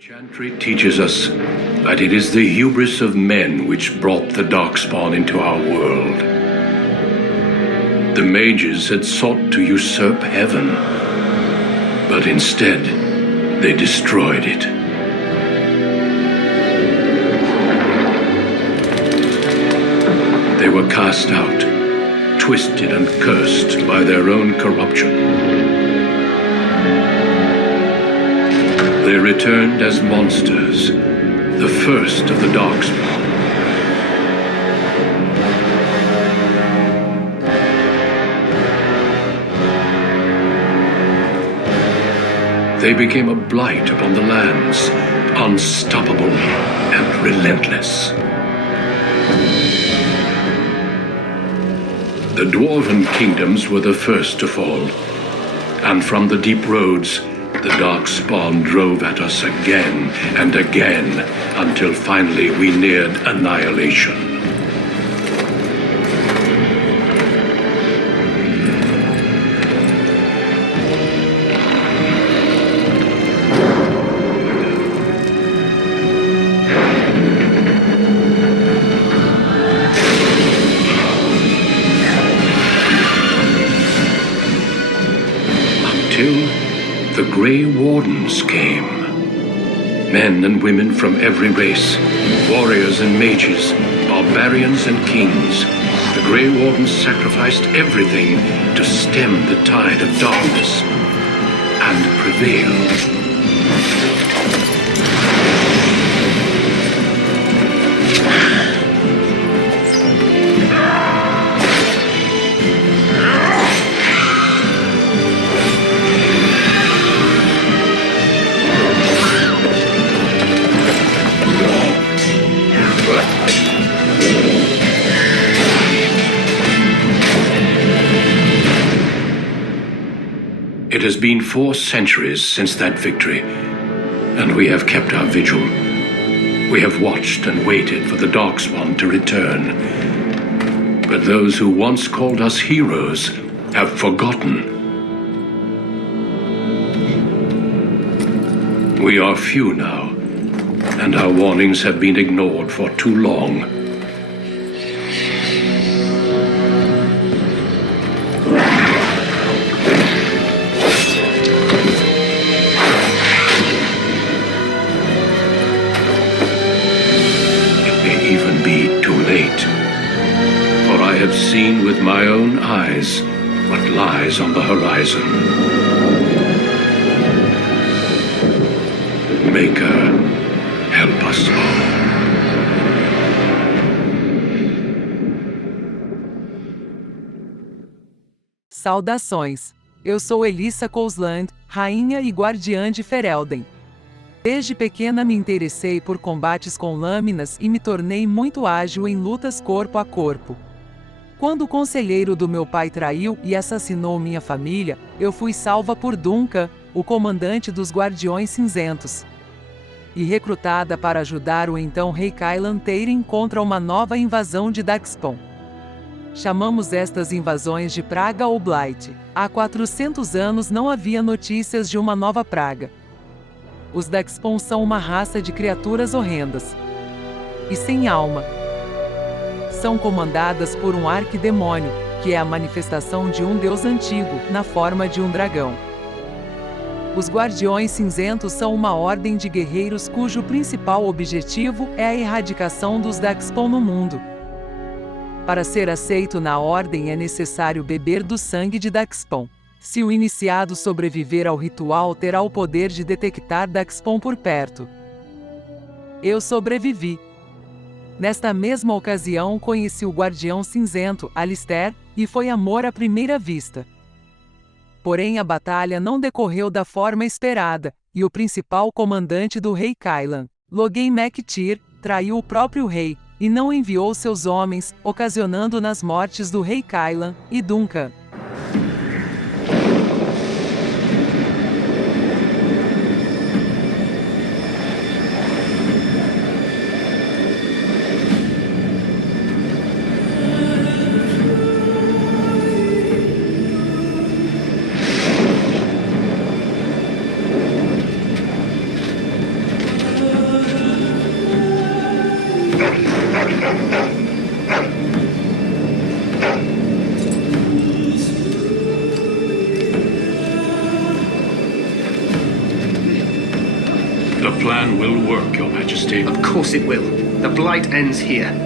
Chantry teaches us that it is the hubris of men which brought the darkspawn into our world. The mages had sought to usurp heaven, but instead they destroyed it. They were cast out, twisted and cursed by their own corruption. They returned as monsters, the first of the darkspawn. They became a blight upon the lands, unstoppable and relentless. The dwarven kingdoms were the first to fall, and from the deep roads, the darkspawn drove at us again and again until finally we neared annihilation. The Grey Wardens came. Men and women from every race, warriors and mages, barbarians and kings. The Grey Wardens sacrificed everything to stem the tide of darkness and prevailed. It has been 4 centuries since that victory, and we have kept our vigil. We have watched and waited for the Darkspawn to return. But those who once called us heroes have forgotten. We are few now, and our warnings have been ignored for too long. I have seen with my own eyes what lies on the horizon. Maker, help us all. Saudações! Eu sou Elissa Cousland, rainha e guardiã de Ferelden. Desde pequena me interessei por combates com lâminas e me tornei muito ágil em lutas corpo a corpo. Quando o conselheiro do meu pai traiu e assassinou minha família, eu fui salva por Duncan, o comandante dos Guardiões Cinzentos, e recrutada para ajudar o então rei Kylan Teirin contra uma nova invasão de Darkspawn. Chamamos estas invasões de praga ou blight. Há 400 anos não havia notícias de uma nova praga. Os Darkspawn são uma raça de criaturas horrendas e sem alma. São comandadas por um arquidemônio, que é a manifestação de um deus antigo, na forma de um dragão. Os Guardiões Cinzentos são uma ordem de guerreiros cujo principal objetivo é a erradicação dos Darkspawn no mundo. Para ser aceito na ordem é necessário beber do sangue de Darkspawn. Se o iniciado sobreviver ao ritual, terá o poder de detectar Darkspawn por perto. Eu sobrevivi. Nesta mesma ocasião conheci o Guardião Cinzento, Alistair, e foi amor à primeira vista. Porém a batalha não decorreu da forma esperada, e o principal comandante do rei Kylan, Logain MacTyr, traiu o próprio rei, e não enviou seus homens, ocasionando nas mortes do rei Kylan e Duncan. The plan will work, Your Majesty. Of course it will. The blight ends here.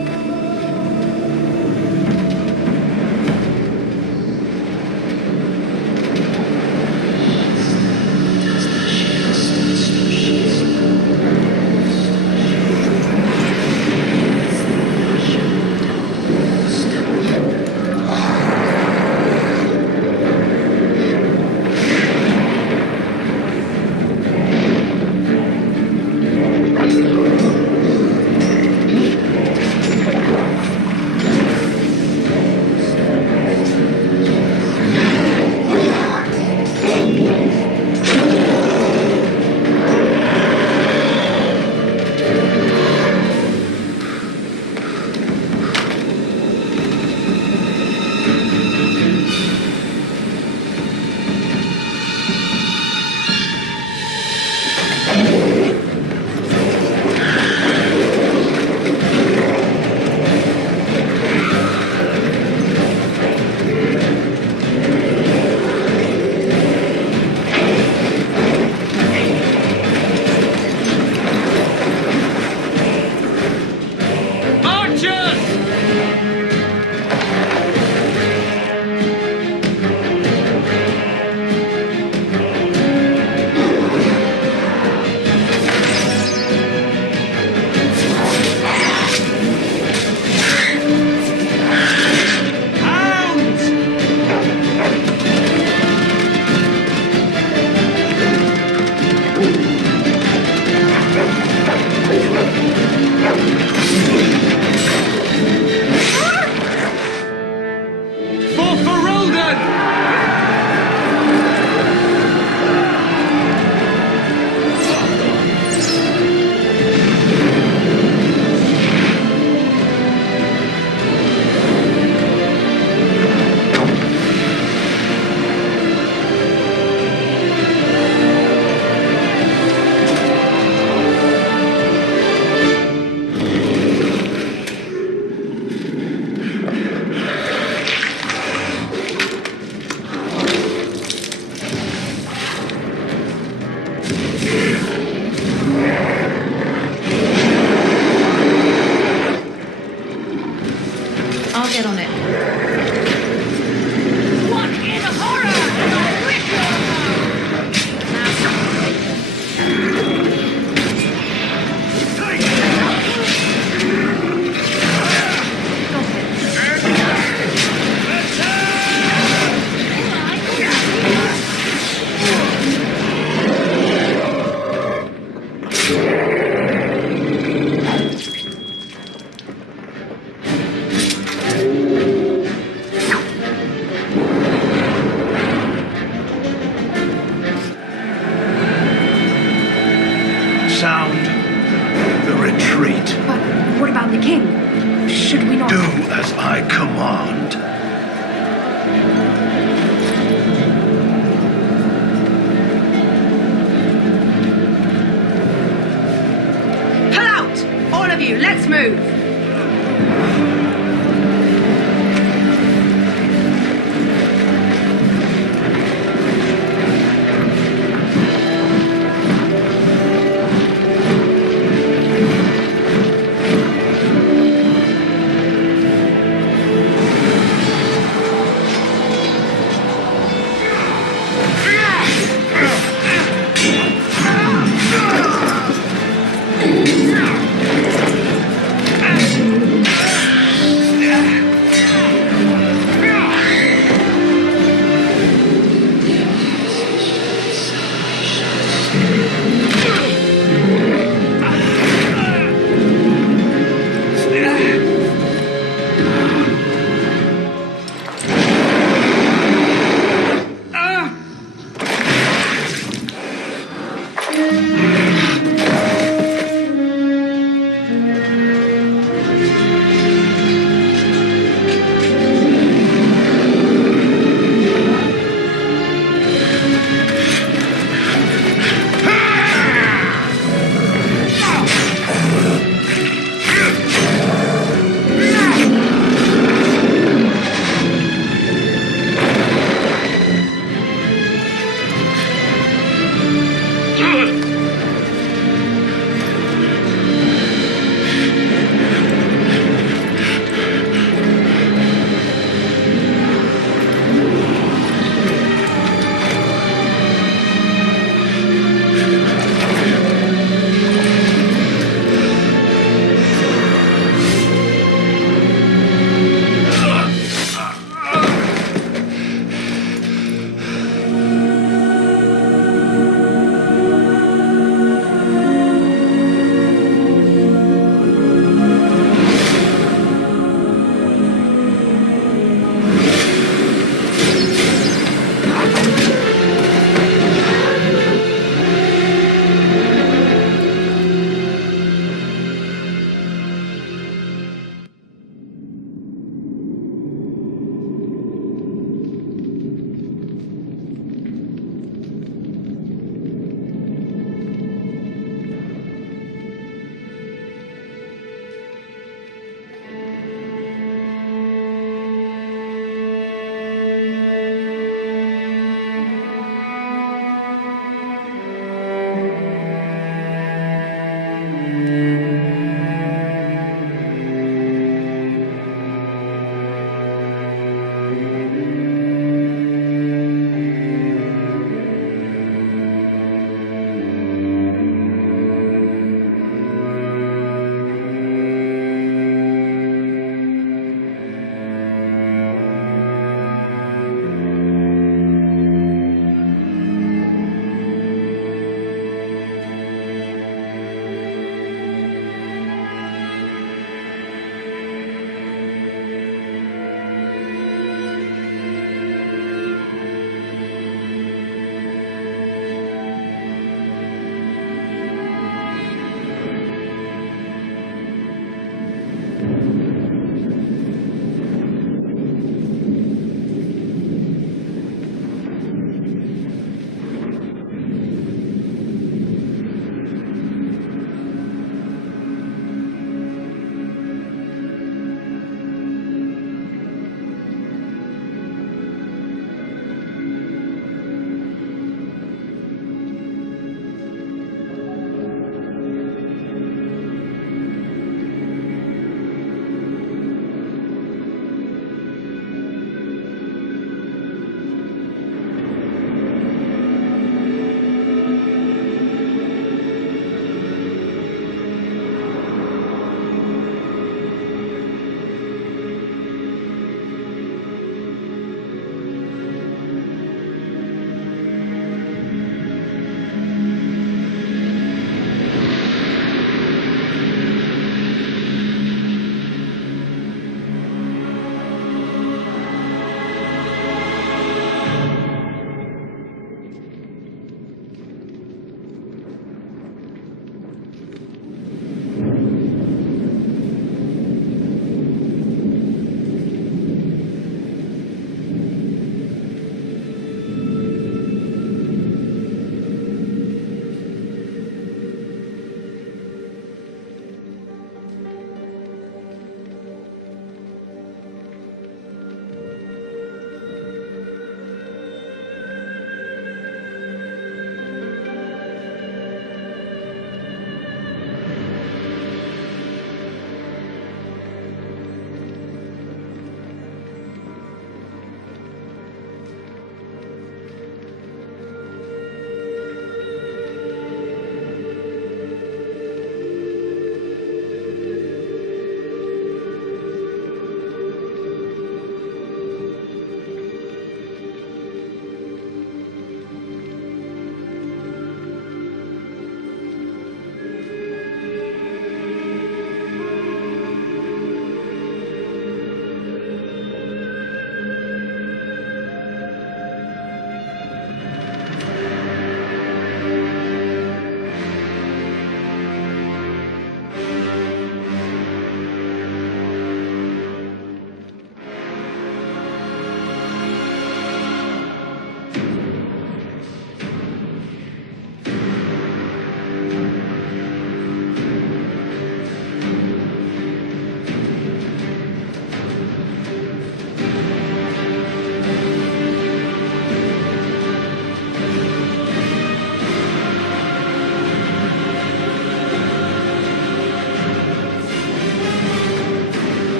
I'll get on it. What in horror? I'll rip Sound the retreat. But what about the king? Should we not... Do as I command. Pull out! All of you, let's move!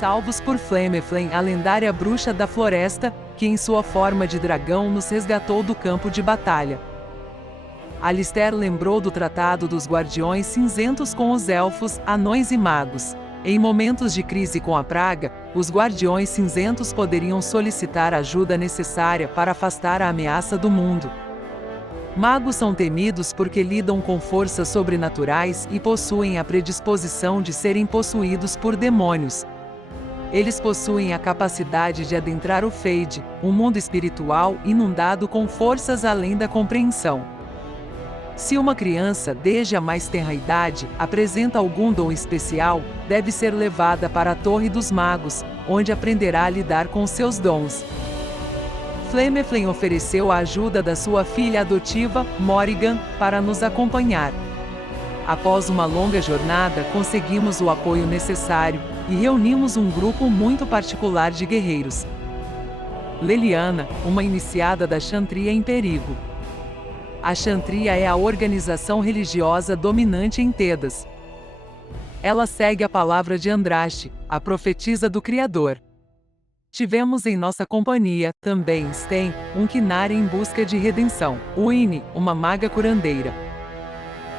salvos por Flameflame, a lendária bruxa da floresta, que em sua forma de dragão nos resgatou do campo de batalha. Alistair lembrou do Tratado dos Guardiões Cinzentos com os elfos, anões e magos. Em momentos de crise com a praga, os Guardiões Cinzentos poderiam solicitar a ajuda necessária para afastar a ameaça do mundo. Magos são temidos porque lidam com forças sobrenaturais e possuem a predisposição de serem possuídos por demônios. Eles possuem a capacidade de adentrar o Fade, um mundo espiritual inundado com forças além da compreensão. Se uma criança, desde a mais tenra idade, apresenta algum dom especial, deve ser levada para a Torre dos Magos, onde aprenderá a lidar com seus dons. Flameflame ofereceu a ajuda da sua filha adotiva, Morrigan, para nos acompanhar. Após uma longa jornada, conseguimos o apoio necessário e reunimos um grupo muito particular de guerreiros. Leliana, uma iniciada da Chantria em perigo. A Chantria é a organização religiosa dominante em Tedas. Ela segue a palavra de Andraste, a profetisa do Criador. Tivemos em nossa companhia, também Sten, um Kinari em busca de redenção, Winnie, uma maga curandeira,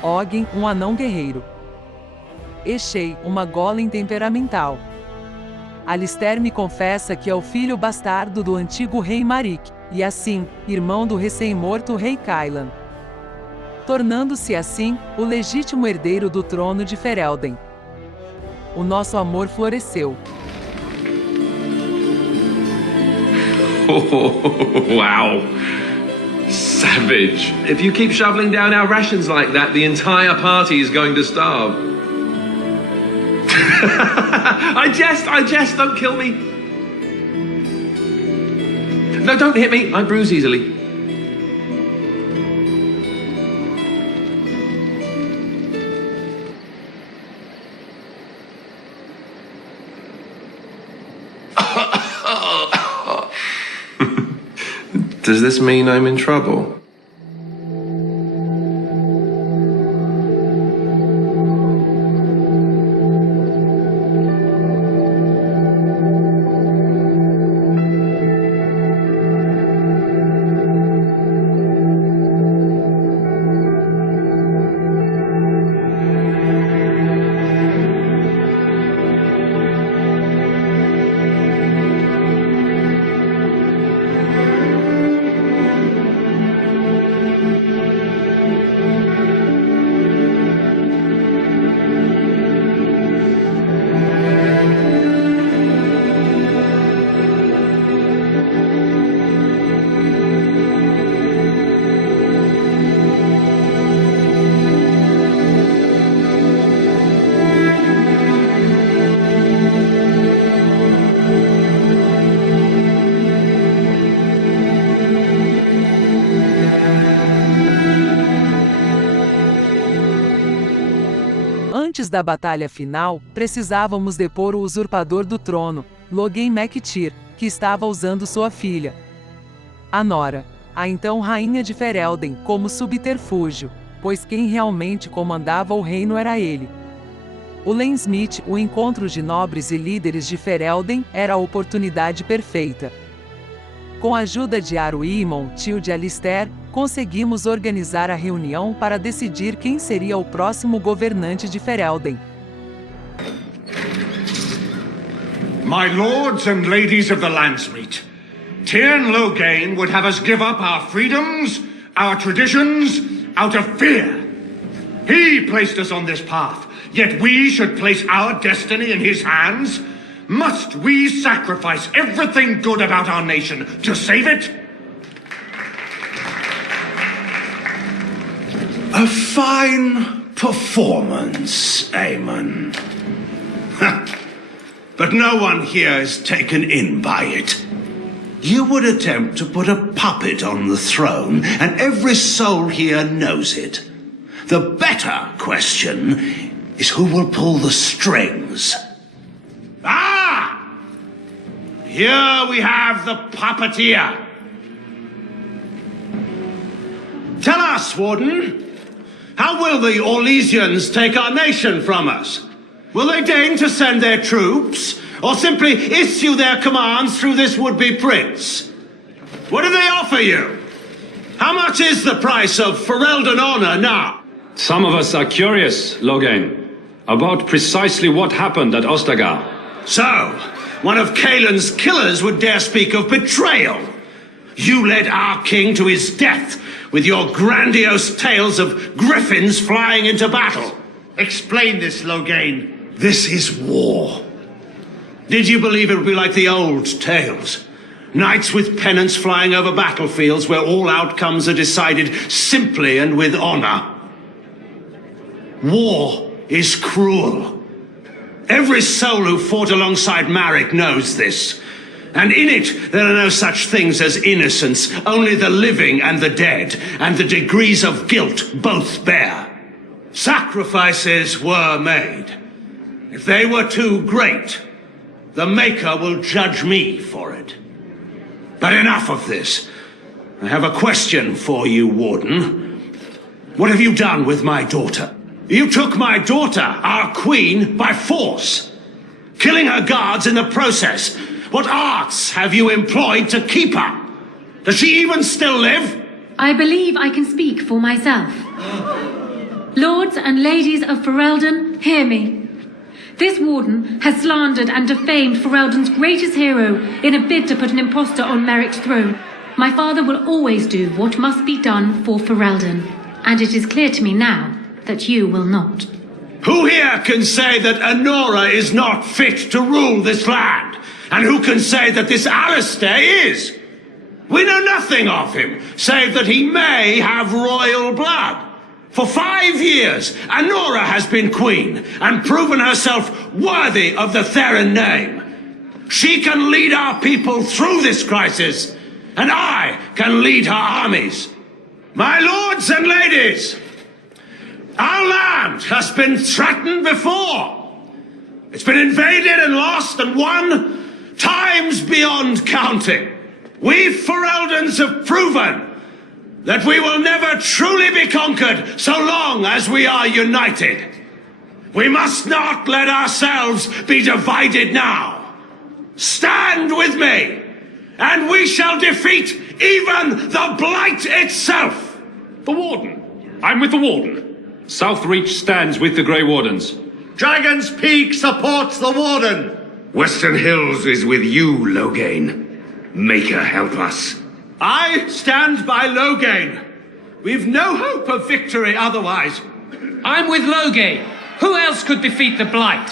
Ogden, um anão guerreiro, Eshei, uma golem temperamental. Alistair me confessa que é o filho bastardo do antigo rei Marik, e assim, irmão do recém-morto rei Kylan, tornando-se assim, o legítimo herdeiro do trono de Ferelden. O nosso amor floresceu. Wow. Savage. If you keep shoveling down our rations like that, the entire party is going to starve. I jest, don't kill me. No, don't hit me, I bruise easily. Does this mean I'm in trouble? Antes da batalha final, precisávamos depor o usurpador do trono, Logain MacTyr, que estava usando sua filha, a Nora, a então rainha de Ferelden, como subterfúgio, pois quem realmente comandava o reino era ele. O Lainsmith, o encontro de nobres e líderes de Ferelden, era a oportunidade perfeita. Com a ajuda de Aruimon, tio de Alistair, conseguimos organizar a reunião para decidir quem seria o próximo governante de Ferelden. My lords and ladies of the Landsmeet, Tyrn Logain would have us give up our freedoms, our traditions, out of fear. He placed us on this path, yet we should place our destiny in his hands? Must we sacrifice everything good about our nation to save it? A fine performance, Aemon. But no one here is taken in by it. You would attempt to put a puppet on the throne, and every soul here knows it. The better question is who will pull the strings. Ah! Here we have the puppeteer. Tell us, Warden, how will the Orlesians take our nation from us? Will they deign to send their troops, or simply issue their commands through this would-be prince? What do they offer you? How much is the price of Ferelden honor now? Some of us are curious, Loghain, about precisely what happened at Ostagar. So, one of Kaelin's killers would dare speak of betrayal. You led our king to his death with your grandiose tales of griffins flying into battle. Explain this, Loghain. This is war. Did you believe it would be like the old tales? Knights with pennants flying over battlefields where all outcomes are decided simply and with honor. War is cruel. Every soul who fought alongside Marek knows this. And in it, there are no such things as innocence, only the living and the dead, and the degrees of guilt both bear. Sacrifices were made. If they were too great, the Maker will judge me for it. But enough of this. I have a question for you, Warden. What have you done with my daughter? You took my daughter, our queen, by force, killing her guards in the process. What arts have you employed to keep her? Does she even still live? I believe I can speak for myself. Lords and ladies of Ferelden, hear me. This warden has slandered and defamed Ferelden's greatest hero in a bid to put an impostor on Merrick's throne. My father will always do what must be done for Ferelden, and it is clear to me now that you will not. Who here can say that Anora is not fit to rule this land? And who can say that this Alistair is? We know nothing of him, save that he may have royal blood. For 5 years, Anora has been queen and proven herself worthy of the Theron name. She can lead our people through this crisis, and I can lead her armies. My lords and ladies, our land has been threatened before. It's been invaded and lost and won times beyond counting. We Fereldans have proven that we will never truly be conquered so long as we are united. We must not let ourselves be divided now. Stand with me, and we shall defeat even the Blight itself. The Warden. I'm with the Warden. Southreach stands with the Grey Wardens. Dragon's Peak supports the Warden. Western Hills is with you, Loghain. Maker help us. I stand by Loghain. We've no hope of victory otherwise. I'm with Loghain. Who else could defeat the Blight?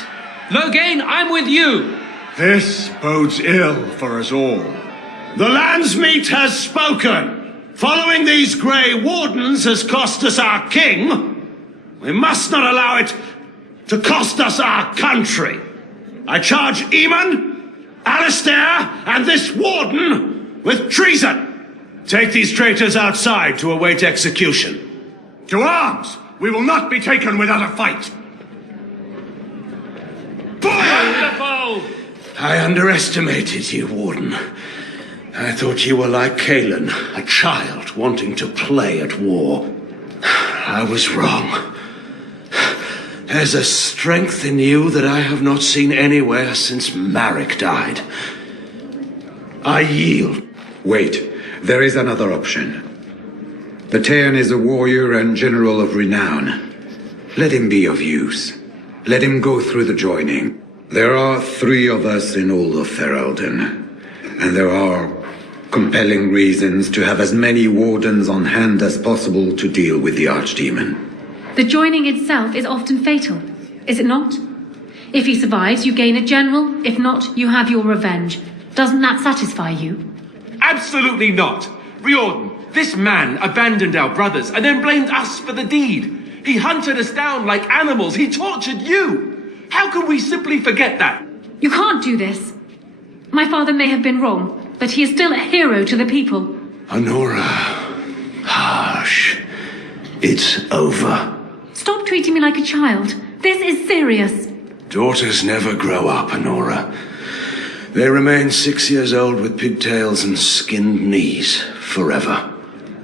Loghain, I'm with you. This bodes ill for us all. The Landsmeet has spoken. Following these Grey Wardens has cost us our king. We must not allow it to cost us our country. I charge Eamon, Alistair, and this Warden with treason. Take these traitors outside to await execution. To arms! We will not be taken without a fight. Wonderful! I underestimated you, Warden. I thought you were like Kaelin, a child wanting to play at war. I was wrong. There's a strength in you that I have not seen anywhere since Marek died. I yield. Wait, there is another option. The Teyrn is a warrior and general of renown. Let him be of use. Let him go through the joining. There are 3 of us in all of Ferelden, and there are compelling reasons to have as many wardens on hand as possible to deal with the Archdemon. The joining itself is often fatal, is it not? If he survives, you gain a general. If not, you have your revenge. Doesn't that satisfy you? Absolutely not. Riordan, this man abandoned our brothers and then blamed us for the deed. He hunted us down like animals. He tortured you. How can we simply forget that? You can't do this. My father may have been wrong, but he is still a hero to the people. Anora, hush. It's over. Stop treating me like a child. This is serious. Daughters never grow up, Anora. They remain 6 years old with pigtails and skinned knees forever.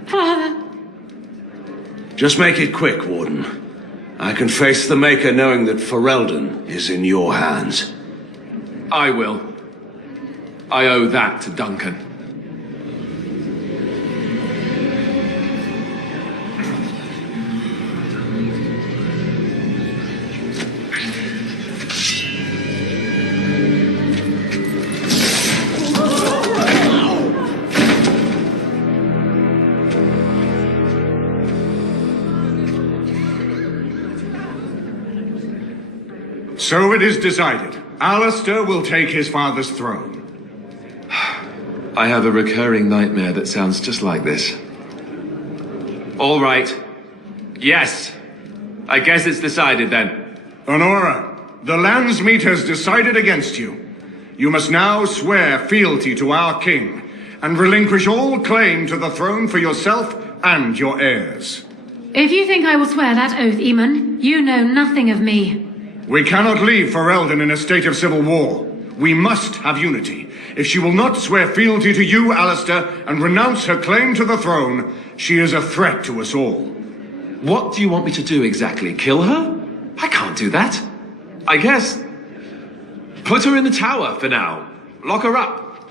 Father. Just make it quick, Warden. I can face the Maker knowing that Ferelden is in your hands. I will. I owe that to Duncan. So it is decided. Alistair will take his father's throne. I have a recurring nightmare that sounds just like this. All right. Yes. I guess it's decided then. Honora, the Landsmeet has decided against you. You must now swear fealty to our king, and relinquish all claim to the throne for yourself and your heirs. If you think I will swear that oath, Eamon, you know nothing of me. We cannot leave Ferelden in a state of civil war. We must have unity. If she will not swear fealty to you, Alistair, and renounce her claim to the throne, she is a threat to us all. What do you want me to do exactly? Kill her? I can't do that. I guess... put her in the tower for now. Lock her up.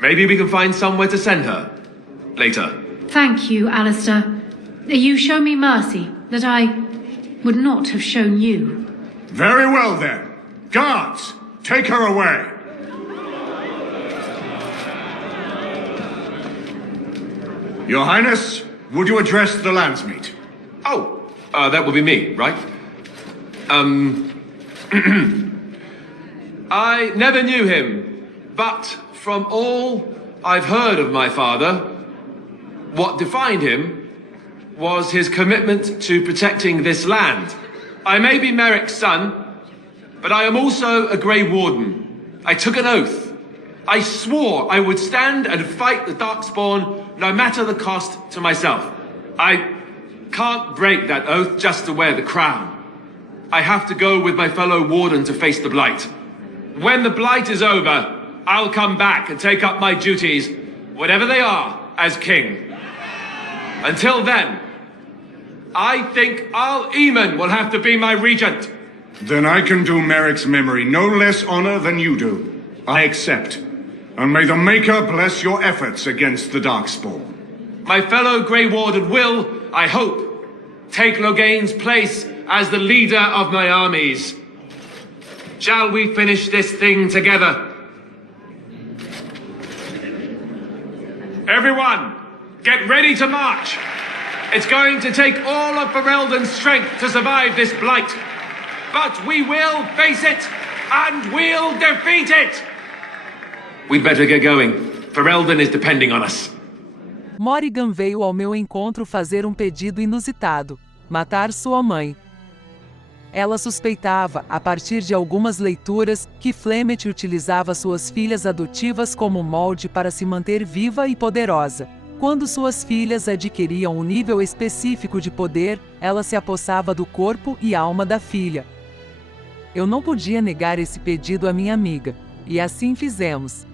Maybe we can find somewhere to send her. Later. Thank you, Alistair. You show me mercy that I would not have shown you. Very well then. Guards, take her away. Your Highness, would you address the Landsmeet? Oh, that will be me, right? I never knew him, but from all I've heard of my father, what defined him was his commitment to protecting this land. I may be Merrick's son, but I am also a Grey Warden. I took an oath. I swore I would stand and fight the Darkspawn, no matter the cost to myself. I can't break that oath just to wear the crown. I have to go with my fellow Warden to face the Blight. When the Blight is over, I'll come back and take up my duties, whatever they are, as king. Until then, I think Eamon will have to be my regent. Then I can do Merrick's memory no less honor than you do. I accept. And may the Maker bless your efforts against the Darkspawn. My fellow Grey Warden will, I hope, take Loghain's place as the leader of my armies. Shall we finish this thing together? Everyone, get ready to march! It's going to take all of Ferelden's strength to survive this blight. But we will face it, and we'll defeat it! We'd better get going. Ferelden is depending on us. Morrigan veio ao meu encontro fazer um pedido inusitado: matar sua mãe. Ela suspeitava, a partir de algumas leituras, que Flemeth utilizava suas filhas adotivas como molde para se manter viva e poderosa. Quando suas filhas adquiriam um nível específico de poder, ela se apossava do corpo e alma da filha. Eu não podia negar esse pedido à minha amiga, e assim fizemos.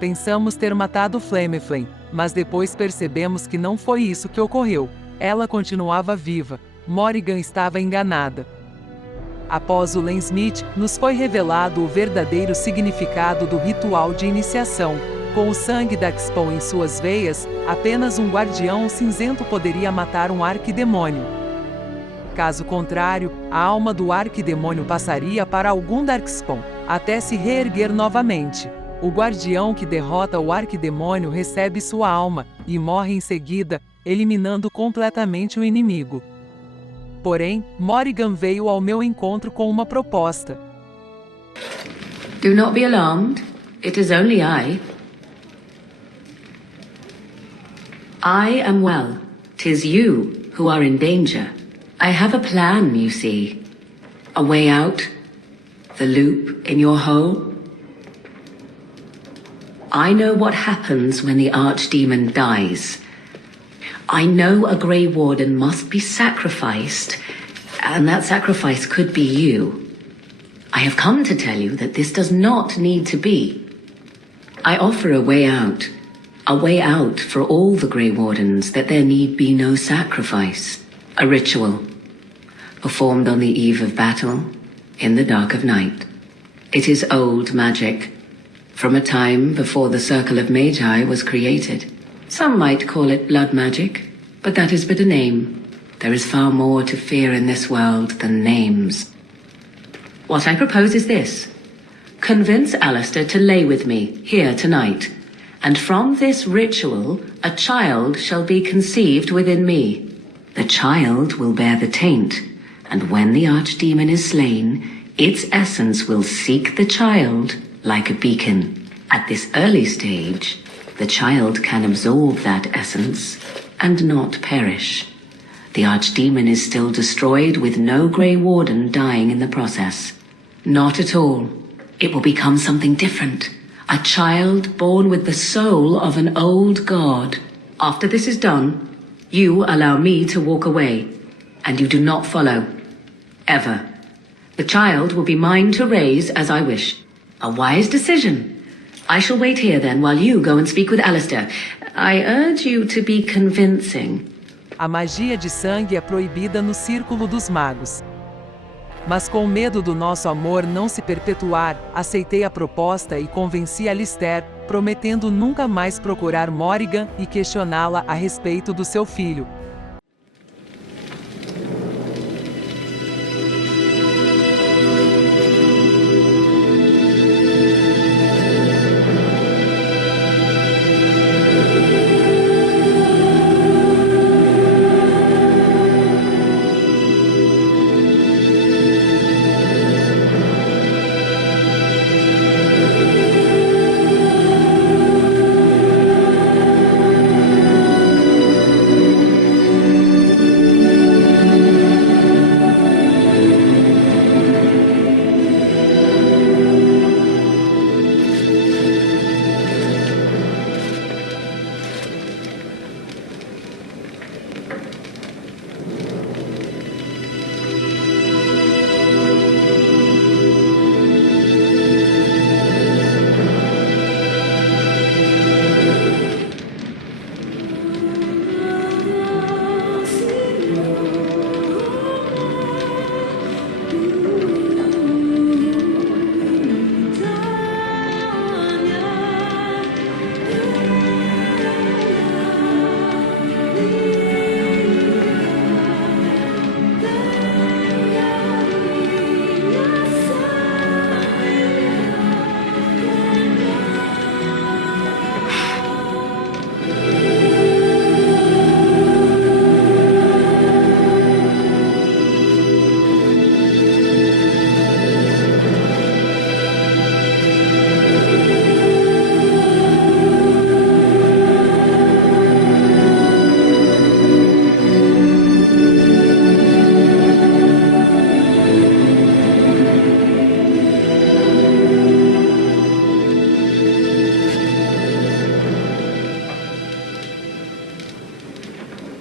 Pensamos ter matado Flemeth, mas depois percebemos que não foi isso que ocorreu. Ela continuava viva. Morrigan estava enganada. Após o Landsmeet, nos foi revelado o verdadeiro significado do ritual de iniciação. Com o sangue Darkspawn em suas veias, apenas um guardião cinzento poderia matar um arquidemônio. Caso contrário, a alma do arquidemônio passaria para algum Darkspawn, até se reerguer novamente. O guardião que derrota o arquidemônio recebe sua alma, e morre em seguida, eliminando completamente o inimigo. Porém, Morrigan veio ao meu encontro com uma proposta. Do not be alarmed. It is only I. I am well. 'Tis you who are in danger. I have a plan, you see. A way out. The loop in your hole. I know what happens when the Archdemon dies. I know a Grey Warden must be sacrificed, and that sacrifice could be you. I have come to tell you that this does not need to be. I offer a way out for all the Grey Wardens, that there need be no sacrifice. A ritual, performed on the eve of battle, in the dark of night. It is old magic, from a time before the Circle of Magi was created. Some might call it blood magic, but that is but a name. There is far more to fear in this world than names. What I propose is this. Convince Alistair to lay with me here tonight, and from this ritual a child shall be conceived within me. The child will bear the taint, and when the archdemon is slain, its essence will seek the child like a beacon. At this early stage, the child can absorb that essence and not perish. The archdemon is still destroyed with no Grey Warden dying in the process. Not at all. It will become something different. A child born with the soul of an old god. After this is done, you allow me to walk away, and you do not follow. Ever. The child will be mine to raise as I wish. A wise decision. I shall wait here then while you go and speak with Alistair. I urge you to be convincing. A magia de sangue é proibida no Círculo dos Magos. Mas com medo do nosso amor não se perpetuar, aceitei a proposta e convenci Alistair, prometendo nunca mais procurar Morrigan e questioná-la a respeito do seu filho.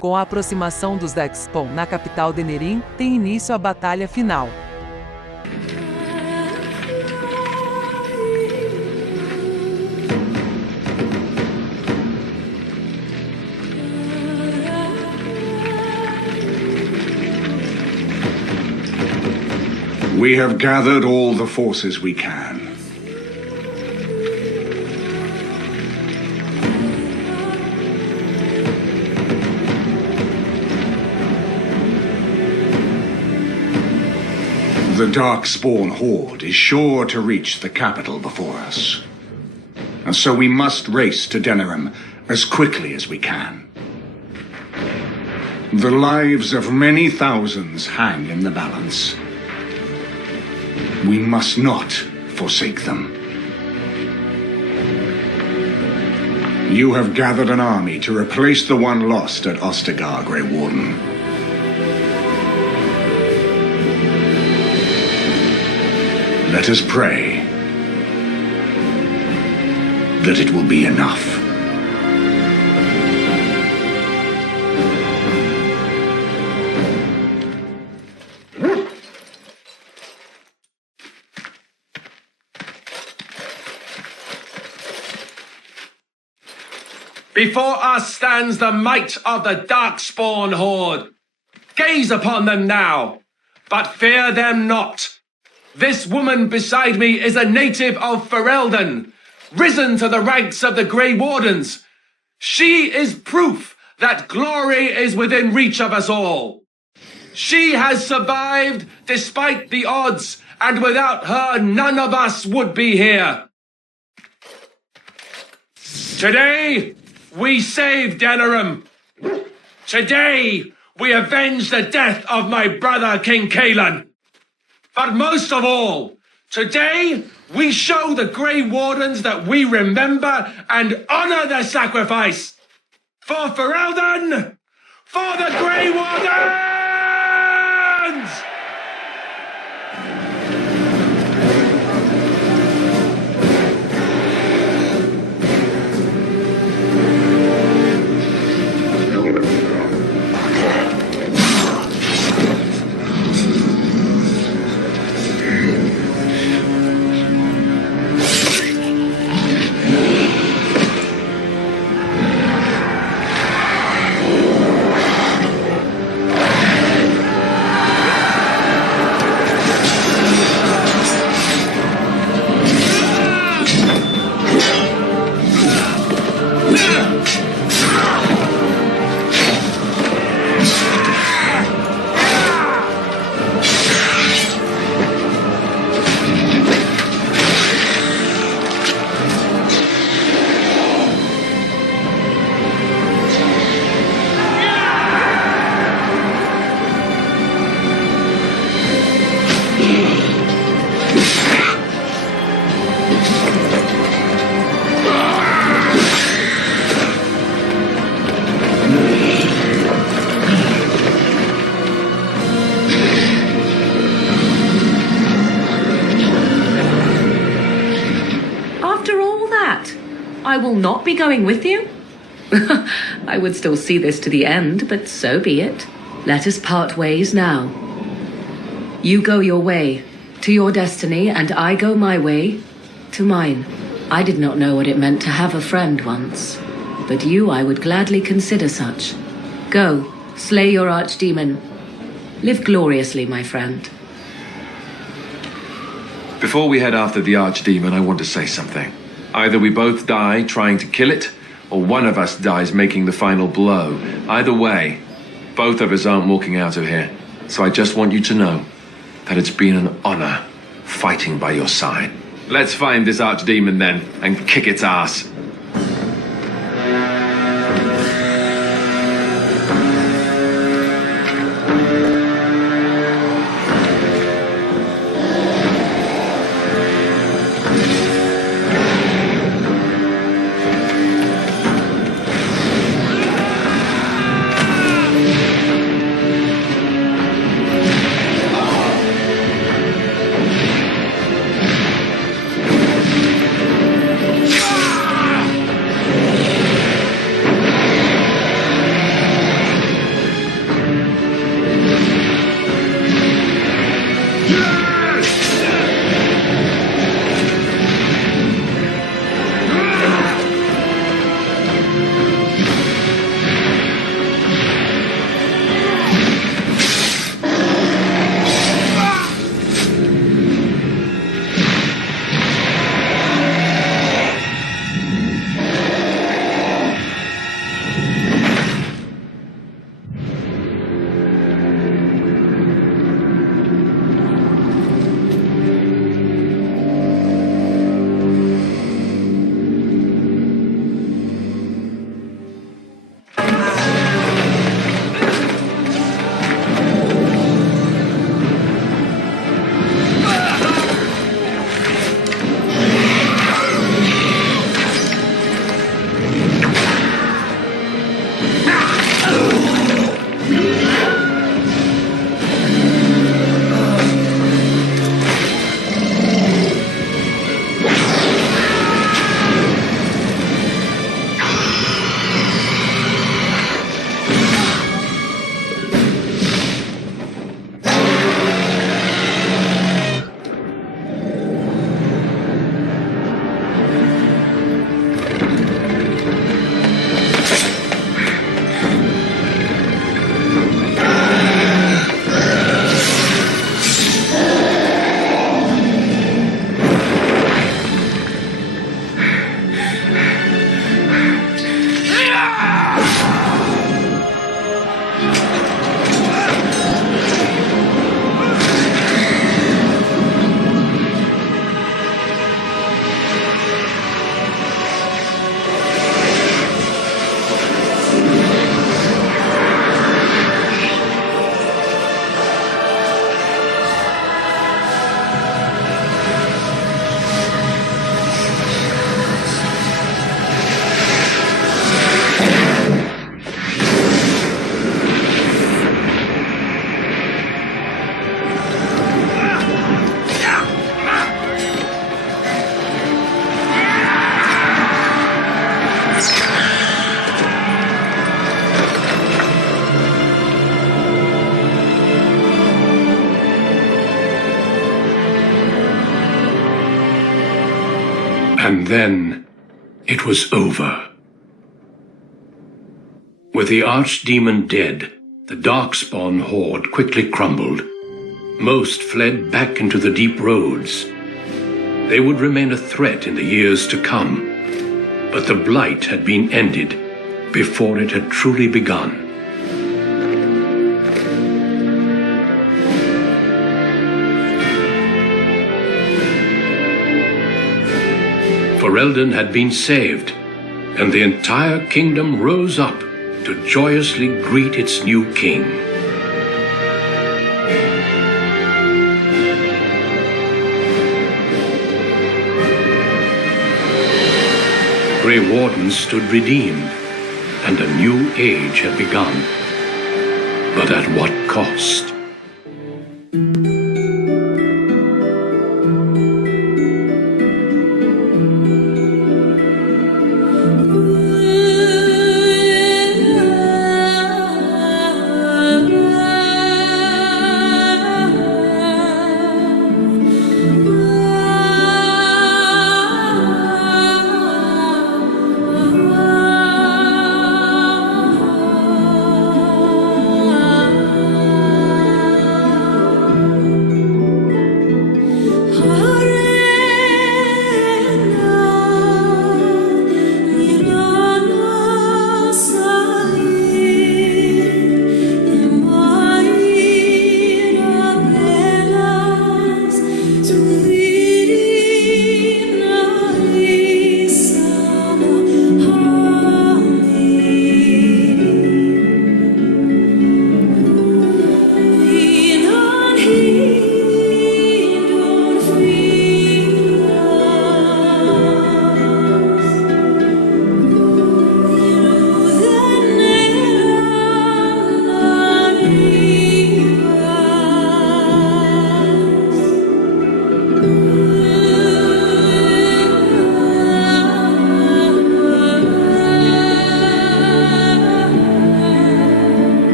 Com a aproximação dos Darkspawn na capital de Nerim, tem início a batalha final. We have gathered all the forces we can. The Darkspawn horde is sure to reach the capital before us. And so we must race to Denerim as quickly as we can. The lives of many thousands hang in the balance. We must not forsake them. You have gathered an army to replace the one lost at Ostagar, Grey Warden. Let us pray that it will be enough. Before us stands the might of the Darkspawn horde. Gaze upon them now, but fear them not. This woman beside me is a native of Ferelden, risen to the ranks of the Grey Wardens. She is proof that glory is within reach of us all. She has survived despite the odds, and without her none of us would be here. Today, we saved Denerim. Today, we avenge the death of my brother King Caelan. But most of all, today, we show the Grey Wardens that we remember and honor their sacrifice. For Ferelden! For the Grey Wardens! I will not be going with you? I would still see this to the end, but so be it. Let us part ways now. You go your way, to your destiny, and I go my way, to mine. I did not know what it meant to have a friend once, but you I would gladly consider such. Go, slay your archdemon. Live gloriously, my friend. Before we head after the archdemon, I want to say something. Either we both die trying to kill it, or one of us dies making the final blow. Either way, both of us aren't walking out of here. So I just want you to know that it's been an honor fighting by your side. Let's find this archdemon then, and kick its ass. And then it was over. With the archdemon dead, the Darkspawn horde quickly crumbled. Most fled back into the deep roads. They would remain a threat in the years to come, but the blight had been ended before it had truly begun. Ferelden had been saved, and the entire kingdom rose up to joyously greet its new king. Grey Wardens stood redeemed, and a new age had begun. But at what cost?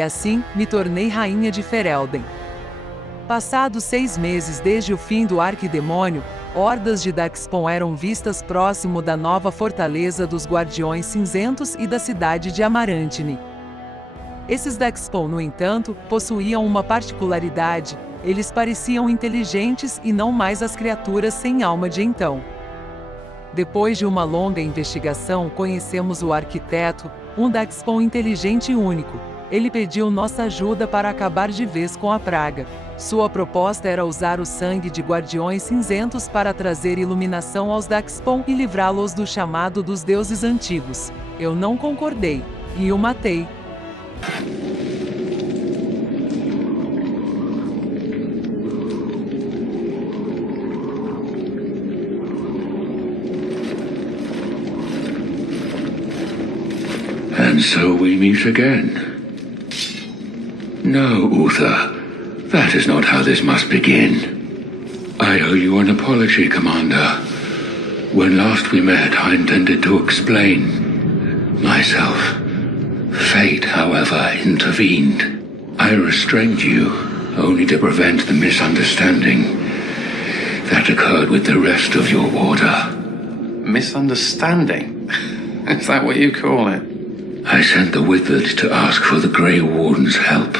E assim, me tornei rainha de Ferelden. Passados 6 meses desde o fim do Arquidemônio, hordas de Darkspawn eram vistas próximo da nova fortaleza dos Guardiões Cinzentos e da cidade de Amarantine. Esses Darkspawn, no entanto, possuíam uma particularidade: eles pareciam inteligentes e não mais as criaturas sem alma de então. Depois de uma longa investigação, conhecemos o Arquiteto, um Darkspawn inteligente e único. Ele pediu nossa ajuda para acabar de vez com a praga. Sua proposta era usar o sangue de Guardiões Cinzentos para trazer iluminação aos Darkspawn e livrá-los do chamado dos deuses antigos. Eu não concordei, e o matei. And so we meet again. No, Uther. That is not how this must begin. I owe you an apology, Commander. When last we met, I intended to explain myself Fate, however, intervened. I restrained you, only to prevent the misunderstanding that occurred with the rest of your order. Misunderstanding? Is that what you call it? I sent the Withered to ask for the Grey Warden's help.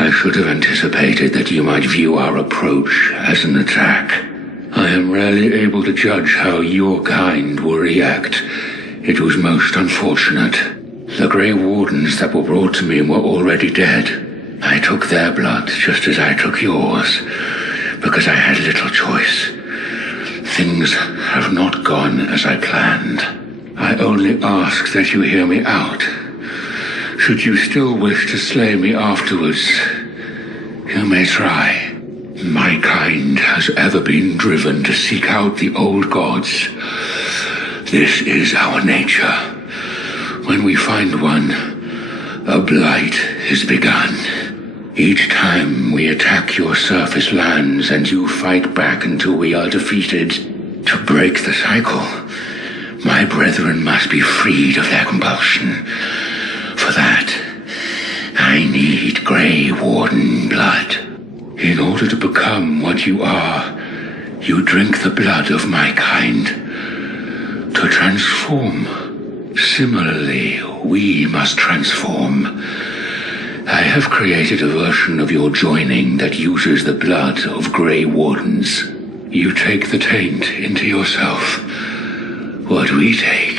I should have anticipated that you might view our approach as an attack. I am rarely able to judge how your kind will react. It was most unfortunate. The Grey Wardens that were brought to me were already dead. I took their blood just as I took yours, because I had little choice. Things have not gone as I planned. I only ask that you hear me out. Should you still wish to slay me afterwards, you may try. My kind has ever been driven to seek out the old gods. This is our nature. When we find one, a blight is begun. Each time we attack your surface lands and you fight back until we are defeated. To break the cycle, my brethren must be freed of their compulsion. For that, I need Grey Warden blood. In order to become what you are, you drink the blood of my kind. To transform, similarly, we must transform. I have created a version of your joining that uses the blood of Grey Wardens. You take the taint into yourself. What we take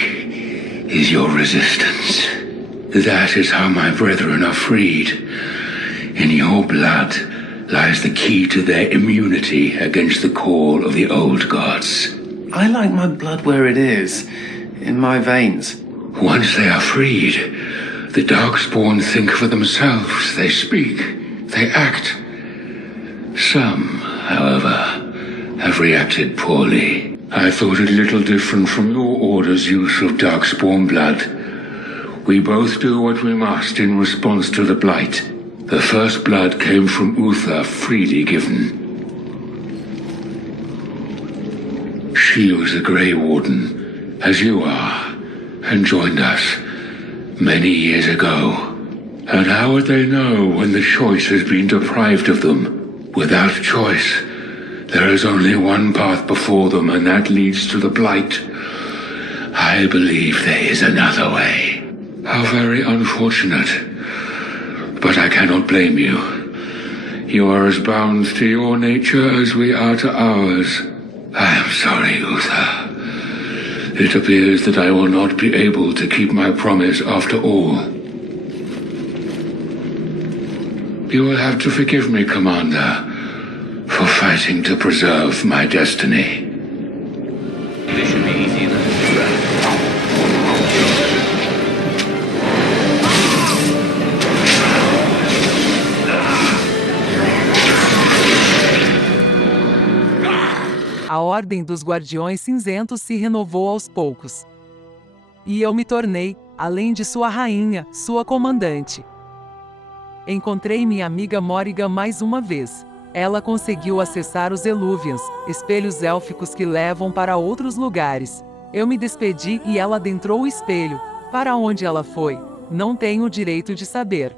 is your resistance. That is how my brethren are freed. In your blood lies the key to their immunity against the call of the old gods. I like my blood where it is, in my veins. Once they are freed, the Darkspawn think for themselves. They speak, they act. Some, however, have reacted poorly. I thought it little different from your order's use of Darkspawn blood. We both do what we must in response to the Blight. The first blood came from Uther, freely given. She was a Grey Warden, as you are, and joined us many years ago. And how would they know when the choice has been deprived of them? Without choice, there is only one path before them, and that leads to the Blight. I believe there is another way. How very unfortunate. But I cannot blame you. You are as bound to your nature as we are to ours. I am sorry, Uther. It appears that I will not be able to keep my promise after all. You will have to forgive me, Commander, for fighting to preserve my destiny. This should be easy enough. A Ordem dos Guardiões Cinzentos se renovou aos poucos. E eu me tornei, além de sua rainha, sua comandante. Encontrei minha amiga Morrigan mais uma vez. Ela conseguiu acessar os Eluvians, espelhos élficos que levam para outros lugares. Eu me despedi e ela adentrou o espelho. Para onde ela foi? Não tenho o direito de saber.